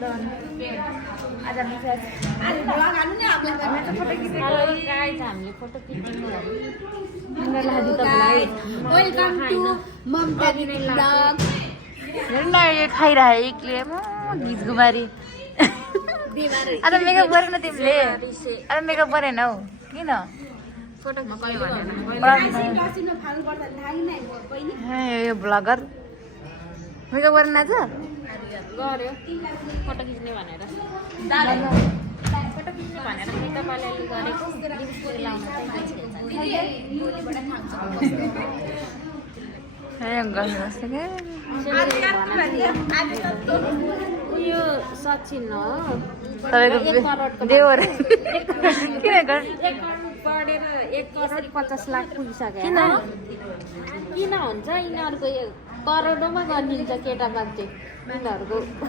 आज हामीले फोटो खिच्नु खाइरहेको घिचगुमारी आज मेकअप गरेन तिमीले आज मेकअप गरेन हौ किन यो ब्लगर मेकअप गरेन आज गऱ्यो फोटो खिच्ने भनेर फोटो खिच्ने भनेर मेकअप अलिअलि गरेको लिपस्टिक लाउन उयो सचिन हो तपाईँको देवर किन पढेर 1,50,00,000 पुगिसक्यो किन हुन्छ यिनीहरूको करोडौँमा गरिदिन्छ केटा मान्छे यिनीहरूको